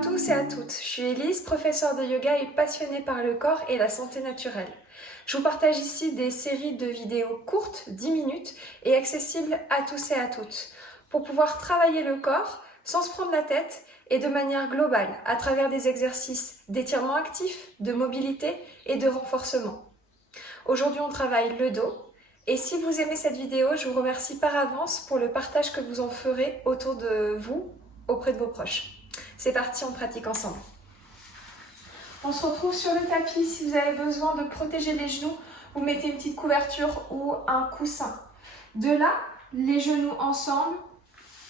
tous et à toutes, je suis Elise, professeure de yoga et passionnée par le corps et la santé naturelle. Je vous partage ici des séries de vidéos courtes, 10 minutes, et accessibles à tous et à toutes, pour pouvoir travailler le corps sans se prendre la tête et de manière globale, à travers des exercices d'étirement actif, de mobilité et de renforcement. Aujourd'hui, on travaille le dos, et si vous aimez cette vidéo, je vous remercie par avance pour le partage que vous en ferez autour de vous, auprès de vos proches. C'est parti, on pratique ensemble. On se retrouve sur le tapis. Si vous avez besoin de protéger les genoux, vous mettez une petite couverture ou un coussin. De là, les genoux ensemble,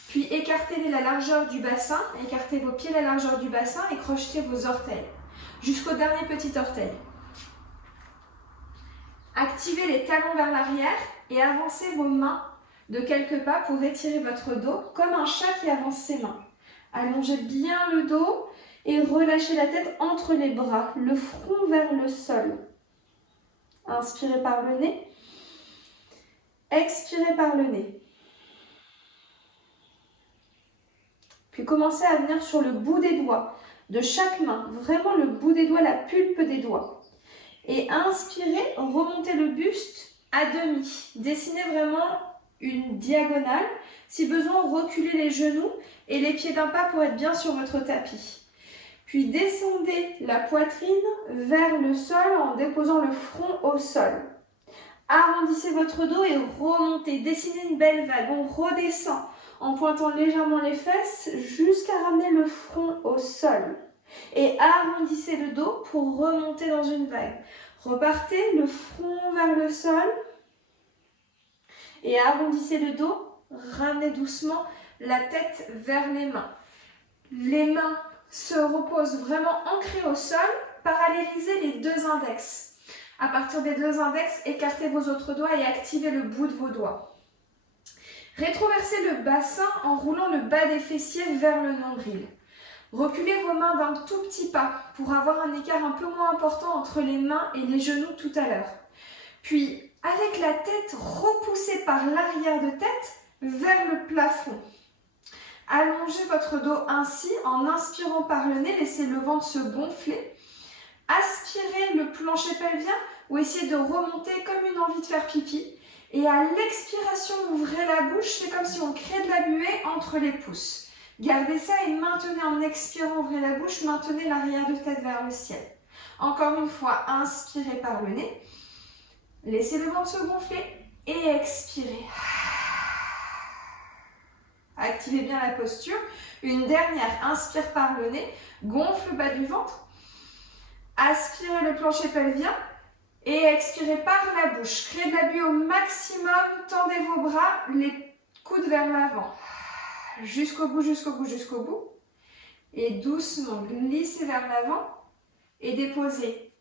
puis écartez la largeur du bassin, écartez vos pieds la largeur du bassin et crochetez vos orteils jusqu'au dernier petit orteil. Activez les talons vers l'arrière et avancez vos mains de quelques pas pour étirer votre dos comme un chat qui avance ses mains. Allongez bien le dos et relâchez la tête entre les bras, le front vers le sol. Inspirez par le nez, expirez par le nez. Puis commencez à venir sur le bout des doigts de chaque main, vraiment le bout des doigts, la pulpe des doigts. Et inspirez, remontez le buste à demi. Dessinez vraiment une diagonale. Si besoin, reculez les genoux et les pieds d'un pas pour être bien sur votre tapis. Puis descendez la poitrine vers le sol en déposant le front au sol. Arrondissez votre dos et remontez. Dessinez une belle vague. On redescend en pointant légèrement les fesses jusqu'à ramener le front au sol. Et arrondissez le dos pour remonter dans une vague. Repartez le front vers le sol et arrondissez le dos. Ramenez doucement la tête vers les mains. Les mains se reposent vraiment ancrées au sol. Parallélisez les deux index. À partir des deux index, écartez vos autres doigts et activez le bout de vos doigts. Rétroversez le bassin en roulant le bas des fessiers vers le nombril. Reculez vos mains d'un tout petit pas pour avoir un écart un peu moins important entre les mains et les genoux tout à l'heure. Puis, avec la tête repoussée par l'arrière de tête vers le plafond. Allongez votre dos ainsi en inspirant par le nez, laissez le ventre se gonfler. Aspirez le plancher pelvien ou essayez de remonter comme une envie de faire pipi. Et à l'expiration, ouvrez la bouche, c'est comme si on crée de la buée entre les pouces. Gardez ça et maintenez en expirant, ouvrez la bouche, maintenez l'arrière de tête vers le ciel. Encore une fois, inspirez par le nez. Laissez le ventre se gonfler et expirez. Activez bien la posture. Une dernière, inspire par le nez, gonfle le bas du ventre. Aspirez le plancher pelvien et expirez par la bouche. Créez de la buée au maximum, tendez vos bras, les coudes vers l'avant. Jusqu'au bout, jusqu'au bout, jusqu'au bout. Et doucement glissez vers l'avant et déposez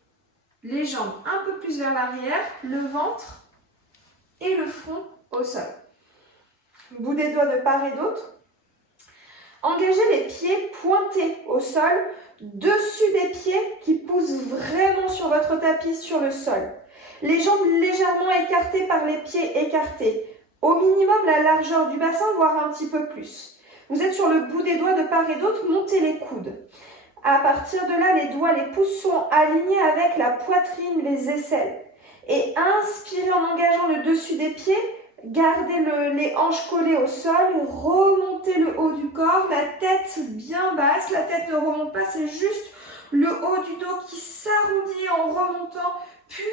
les jambes un peu plus vers l'arrière, le ventre et le front au sol. Bout des doigts de part et d'autre. Engagez les pieds pointés au sol, dessus des pieds qui poussent vraiment sur votre tapis, sur le sol. Les jambes légèrement écartées par les pieds écartés. Au minimum la largeur du bassin, voire un petit peu plus. Vous êtes sur le bout des doigts de part et d'autre, montez les coudes. À partir de là, les doigts, les pouces sont alignés avec la poitrine, les aisselles. Et inspirez en engageant le dessus des pieds, gardez les hanches collées au sol, remontez le haut du corps, la tête bien basse, la tête ne remonte pas, c'est juste le haut du dos qui s'arrondit en remontant, puis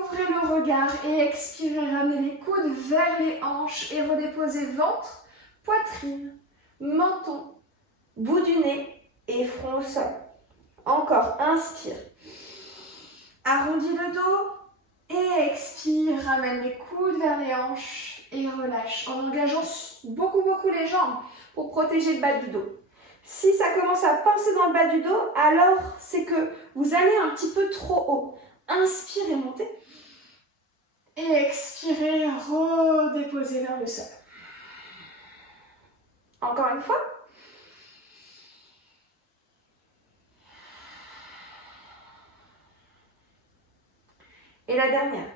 ouvrez le regard et expirez, ramenez les coudes vers les hanches et redéposez ventre, poitrine, menton, bout du nez et front au sol. Encore, inspire. Arrondis le dos et expire. Ramène les coudes vers les hanches et relâche en engageant beaucoup les jambes pour protéger le bas du dos. Si ça commence à pincer dans le bas du dos, alors c'est que vous allez un petit peu trop haut. Inspirez, montez. Et expirez, redéposez vers le sol. Encore une fois. Et la dernière.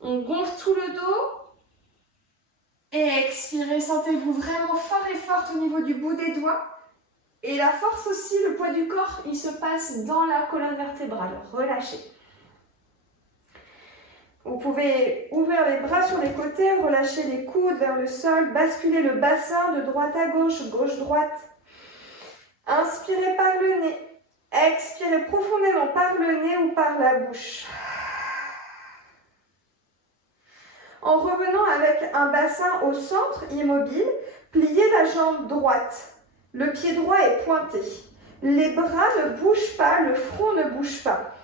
On gonfle tout le dos. Et expirez, sentez-vous vraiment fort et forte au niveau du bout des doigts. Et la force aussi, le poids du corps, il se passe dans la colonne vertébrale. Relâchez. Vous pouvez ouvrir les bras sur les côtés, relâcher les coudes vers le sol, basculer le bassin de droite à gauche, gauche-droite. Inspirez par le nez. Expirez profondément par le nez ou par la bouche. En revenant avec un bassin au centre, immobile, pliez la jambe droite. Le pied droit est pointé. Les bras ne bougent pas, le front ne bouge pas.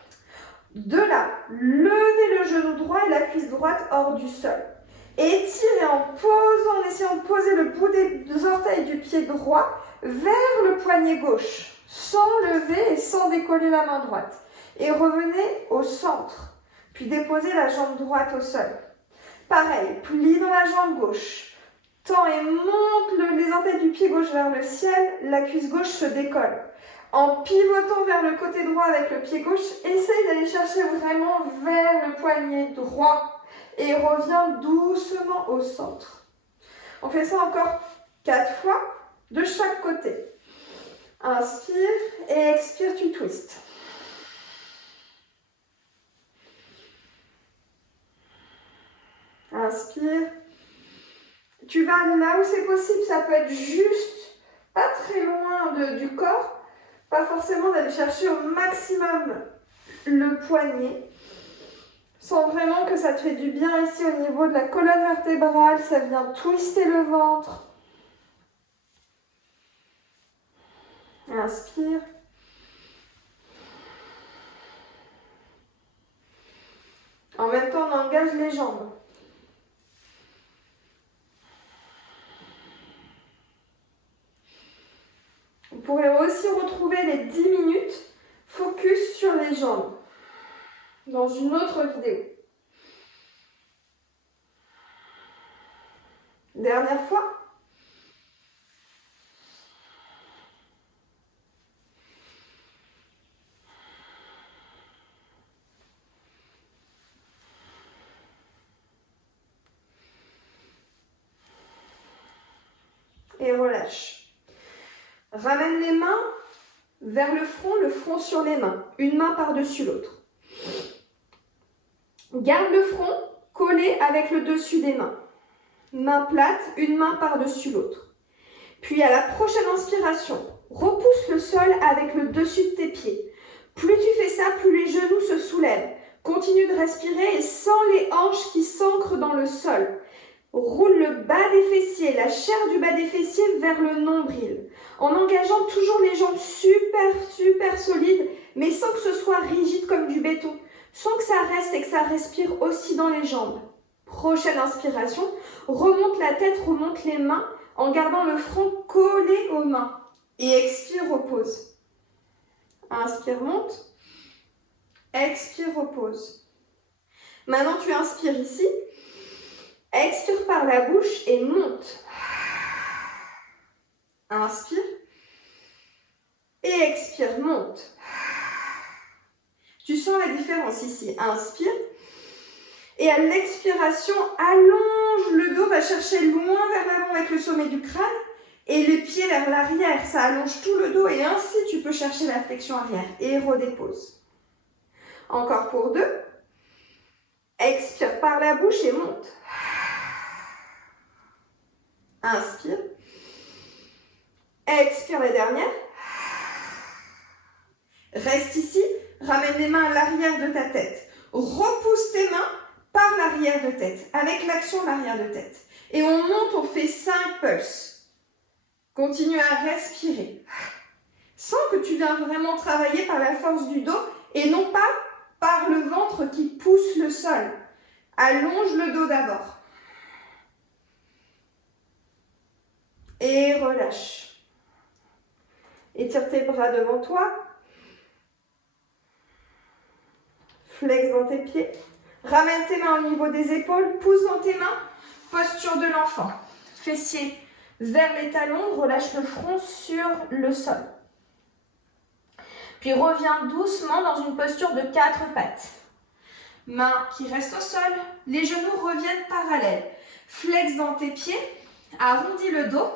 De là, levez le genou droit et la cuisse droite hors du sol. Étirez en essayant de poser le bout des orteils du pied droit vers le poignet gauche, sans lever et sans décoller la main droite. Et revenez au centre, puis déposez la jambe droite au sol. Pareil, plie dans la jambe gauche. Tends et monte les orteils du pied gauche vers le ciel, la cuisse gauche se décolle. En pivotant vers le côté droit avec le pied gauche, essaye d'aller chercher vraiment vers le poignet droit et reviens doucement au centre. On fait ça encore 4 fois de chaque côté. Inspire et expire, tu twists. Inspire. Tu vas là où c'est possible, ça peut être juste, pas très loin du corps, pas forcément d'aller chercher au maximum le poignet. Sens vraiment que ça te fait du bien ici au niveau de la colonne vertébrale, ça vient twister le ventre. Inspire. En même temps, on engage les jambes. Vous pourrez aussi retrouver les 10 minutes focus sur les jambes dans une autre vidéo. Dernière fois. Et relâche. Ramène les mains vers le front sur les mains, une main par-dessus l'autre. Garde le front collé avec le dessus des mains. Main plate, une main par-dessus l'autre. Puis à la prochaine inspiration, repousse le sol avec le dessus de tes pieds. Plus tu fais ça, plus les genoux se soulèvent. Continue de respirer et sens les hanches qui s'ancrent dans le sol. Roule le bas des fessiers, la chair du bas des fessiers vers le nombril, en engageant toujours les jambes super solides, mais sans que ce soit rigide comme du béton, sans que ça reste et que ça respire aussi dans les jambes. Prochaine inspiration, remonte la tête, remonte les mains, en gardant le front collé aux mains. Et expire, repose. Inspire, monte. Expire, repose. Maintenant, tu inspires ici. Expire par la bouche et monte. Inspire. Et expire, monte. Tu sens la différence ici. Inspire. Et à l'expiration, allonge le dos, va chercher loin vers l'avant avec le sommet du crâne et les pieds vers l'arrière. Ça allonge tout le dos et ainsi tu peux chercher la flexion arrière. Et redépose. Encore pour 2. Expire par la bouche et monte. Inspire. Expire la dernière. Reste ici. Ramène les mains à l'arrière de ta tête. Repousse tes mains par l'arrière de tête, avec l'action de l'arrière de tête. Et on monte, on fait 5 pulses. Continue à respirer. Sens que tu viens vraiment travailler par la force du dos et non pas par le ventre qui pousse le sol. Allonge le dos d'abord. Et relâche. Étire tes bras devant toi. Flex dans tes pieds. Ramène tes mains au niveau des épaules. Pousse dans tes mains. Posture de l'enfant. Fessiers vers les talons. Relâche le front sur le sol. Puis reviens doucement dans une posture de 4 pattes. Mains qui restent au sol. Les genoux reviennent parallèles. Flex dans tes pieds. Arrondis le dos.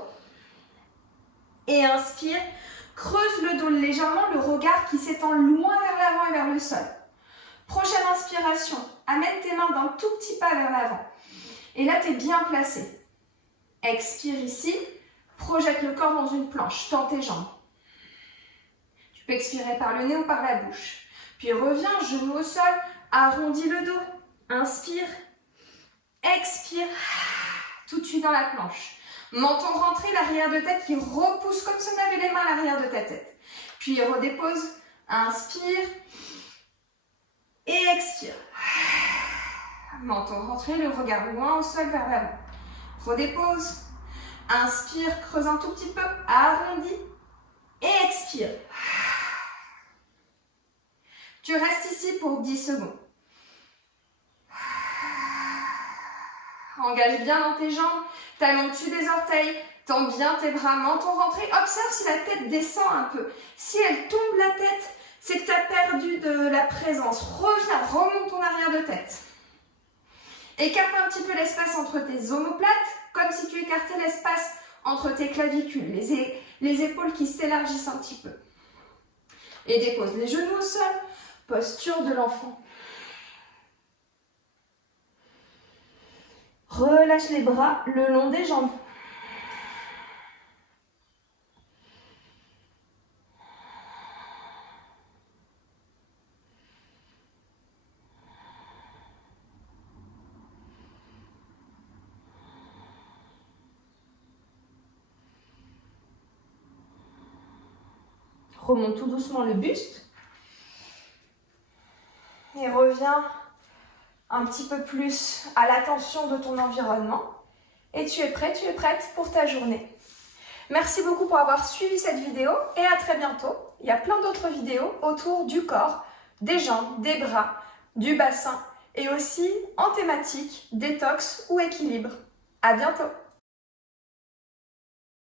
Et inspire. Creuse le dos légèrement, le regard qui s'étend loin vers l'avant et vers le sol. Prochaine inspiration, amène tes mains d'un tout petit pas vers l'avant. Et là, tu es bien placé. Expire ici, projette le corps dans une planche, tends tes jambes. Tu peux expirer par le nez ou par la bouche. Puis reviens, genou au sol, arrondis le dos. Inspire, expire, tout de suite dans la planche. Menton rentré, l'arrière de tête qui repousse comme si on avait les mains à l'arrière de ta tête. Puis redépose, inspire et expire. Menton rentré, le regard loin au sol vers l'avant. Redépose, inspire, creuse un tout petit peu, arrondis et expire. Tu restes ici pour 10 secondes. Engage bien dans tes jambes, talons dessus des orteils, tends bien tes bras, menton rentré. Observe si la tête descend un peu. Si elle tombe la tête, c'est que tu as perdu de la présence. Reviens, remonte ton arrière de tête. Écarte un petit peu l'espace entre tes omoplates, comme si tu écartais l'espace entre tes clavicules, les épaules qui s'élargissent un petit peu. Et dépose les genoux au sol, posture de l'enfant. Relâche les bras le long des jambes. Remonte tout doucement le buste. Et reviens un petit peu plus à l'attention de ton environnement. Et tu es prêt, tu es prête pour ta journée. Merci beaucoup pour avoir suivi cette vidéo et à très bientôt. Il y a plein d'autres vidéos autour du corps, des jambes, des bras, du bassin et aussi en thématique détox ou équilibre. À bientôt.